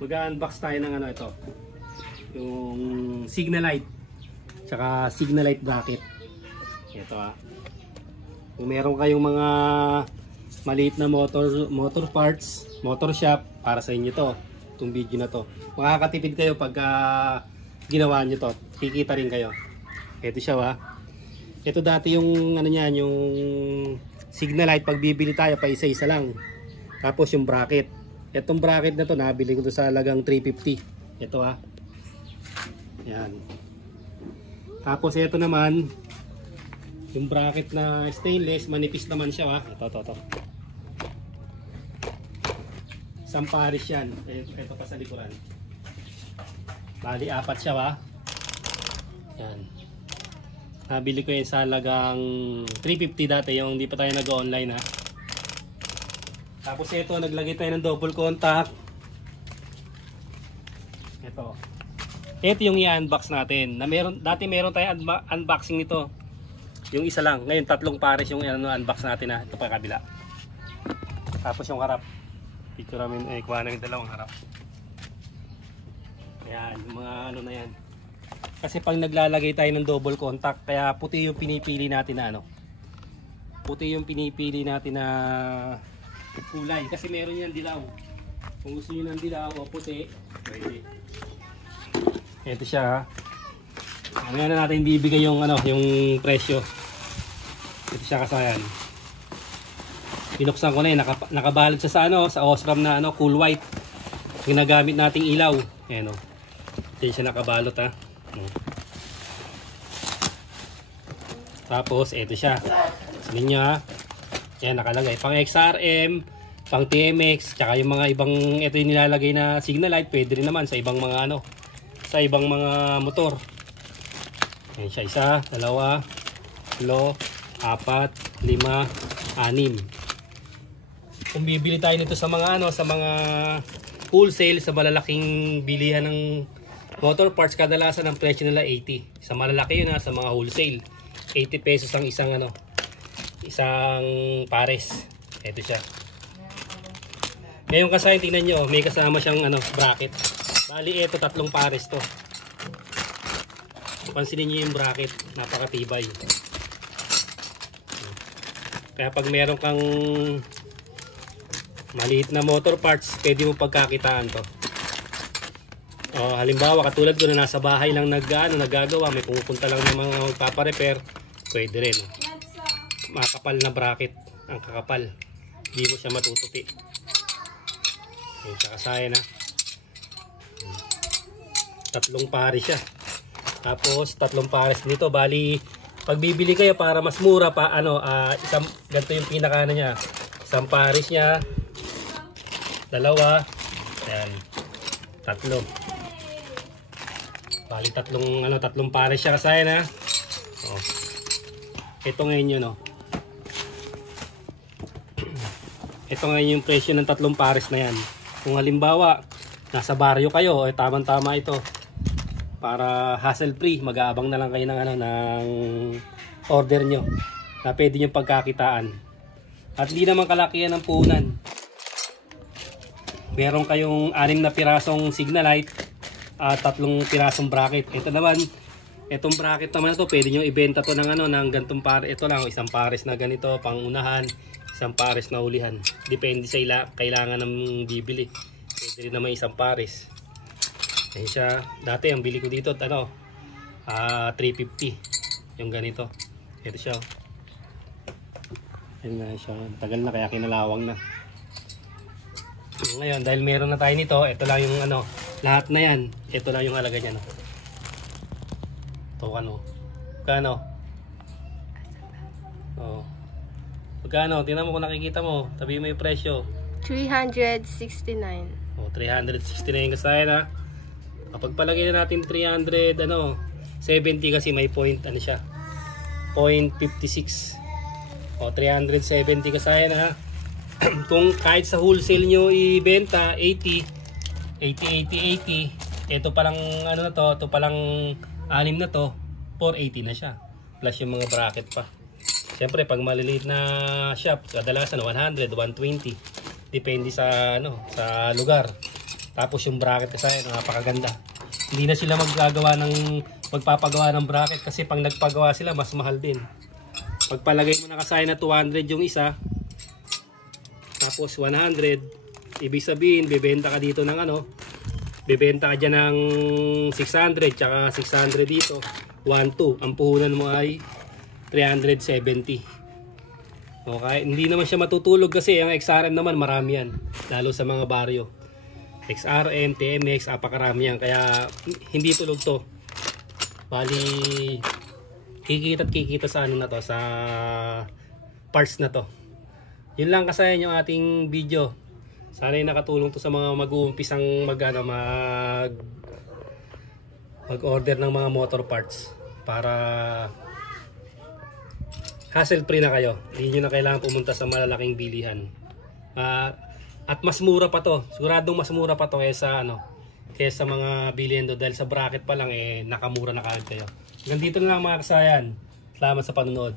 Mag-unbox tayo ng ano ito, yung Signalite tsaka Signalite bracket. Ito kung meron kayong mga maliit na motor parts, motor shop, para sa inyo to, itong video na to. Makakatipid kayo pag ginawa nyo to, kikita rin kayo. Ito siya ito dati yung ano niyan, yung Signalite, pag bibili tayo pa isa-isa lang. Tapos yung bracket. Itong bracket na to, nabili ko to sa halagang 350. Ito yan. Tapos ito naman, yung bracket na stainless, manipis naman siya Ito. Isang pares yan. Ito pa sa likuran. Bali, 4 siya Yan. Nabili ko yan sa halagang 350 dati, yung hindi pa tayo nag-online Tapos ito, naglagay tayo ng double contact. Ito yung i-unbox natin. Dati meron tayo unboxing nito. Yung isa lang. Ngayon 3 pares yung unbox natin Ito pa kabila. Tapos yung harap. Picture namin, kuha namin dalawang harap. Ayan, yung mga ano na yan. Kasi pag naglalagay tayo ng double contact, kaya puti yung pinipili natin na Puti yung pinipili natin na kulay, kasi meron yan dilaw. Kung gusto niyo ng dilaw o puti, pwede. Ito siya Ngayon na natin bibigay yung yung presyo. Ito siya kasayan. Binuksan ko na nakabalot siya sa Osram na cool white. Ginagamit nating ilaw. Ayan Ito siya nakabalot Tapos ito siya. Sabihin niya Ayan, nakalagay pang XRM, pang TMX, tsaka yung mga ibang ito yung nilalagay na Signalite, pwede rin naman sa ibang mga sa ibang mga motor. Ayan siya, 1, 2, 3, 4, 5, 6. Kung bibili tayo nito sa mga sa mga wholesale, sa malalaking bilihan ng motor parts, kadalasan ang presyo nila 80. Sa malalaki yun sa mga wholesale, 80 pesos ang isang pares. Ito siya. Ngayon kasi tingnan nyo, may kasama siyang bracket. Bali ito 3 pares to. Pansinin nyo yung bracket, napakatibay. Kaya pag meron kang maliit na motor parts, pwede mo pagkakitaan to. Halimbawa katulad ko na nasa bahay lang naggagawa, may pumupunta lang ng mga magpapa-repair, pwede rin. Makapal na bracket ang kakapal, hindi mo siya matutupi. Ayan siya kasayan 3 pares siya. Tapos 3 pares nito, bali pag bibili kayo para mas mura pa isang ganito yung pinaka niya, isang pares niya, 2, ayan, 3. Bali 3 pares siya kasayan ito ngayon yun Ito ngayon yung presyo ng 3 pares na yan. Kung halimbawa nasa baryo kayo, tamang-tama ito. Para hassle free, mag-aabang na lang kayo ng order nyo na pwede nyo pagkakitaan. At hindi naman kalakihan ng puhunan. Meron kayong 6 na pirasong Signalite at 3 pirasong bracket. Ito naman, itong bracket naman ito, pwede nyo ibenta to ng gantong pares. Ito lang, isang pares na ganito, pangunahan, isang pares na ulihan. Depende sa kailangan ng bibili. Pwede rin naman isang pares. Ayan siya. Dati ang bili ko dito 350 yung ganito. Ito siya. Ayan na siya. Tagal na kaya kinalawang na. Ngayon dahil meron na tayo nito, ito lang yung lahat na yan. Ito lang yung halaga niya Ito Kano? Magkano? Tingnan mo kung nakikita mo. Sabihin mo yung presyo. 369. 369 kasayan Kapag palagay na natin 370 kasi may point siya. 0.56. 370 kasayan Kung kahit sa wholesale nyo ibenta 80. Ito palang ito palang 6 na to, 480 na siya. Plus yung mga bracket pa. Siyempre pag maliliit na shop, kadalasan 100, 120. Depende sa sa lugar. Tapos yung bracket kasi napakaganda. Hindi na sila magpapagawa ng bracket kasi pag nagpagawa sila mas mahal din. Pagpalagay mo na kasaya na 200 yung isa, tapos 100, ibig sabihin bebenta ka dito ng bebenta ka dyan ng 600 tsaka 600 dito, 1,200. Ang puhunan mo ay 370. Okay, hindi naman siya matutulog kasi ang XRM naman marami yan, lalo sa mga baryo. XRM, TMX, apakarami yan, kaya hindi tulog to. Bali kikita sa na to, sa parts na to. Yun lang kasi yung ating video. Sana ay nakatulong to sa mga mag-uumpisang mag-order ng mga motor parts para hassle free na kayo. Hindi nyo na kailangan pumunta sa malalaking bilihan. At mas mura pa to. Siguradong mas mura pa to kaysa mga bilihan do, dahil sa bracket pa lang nakamura na kaagad kayo. Hanggang dito na lang mga kasayan. Salamat sa panonood.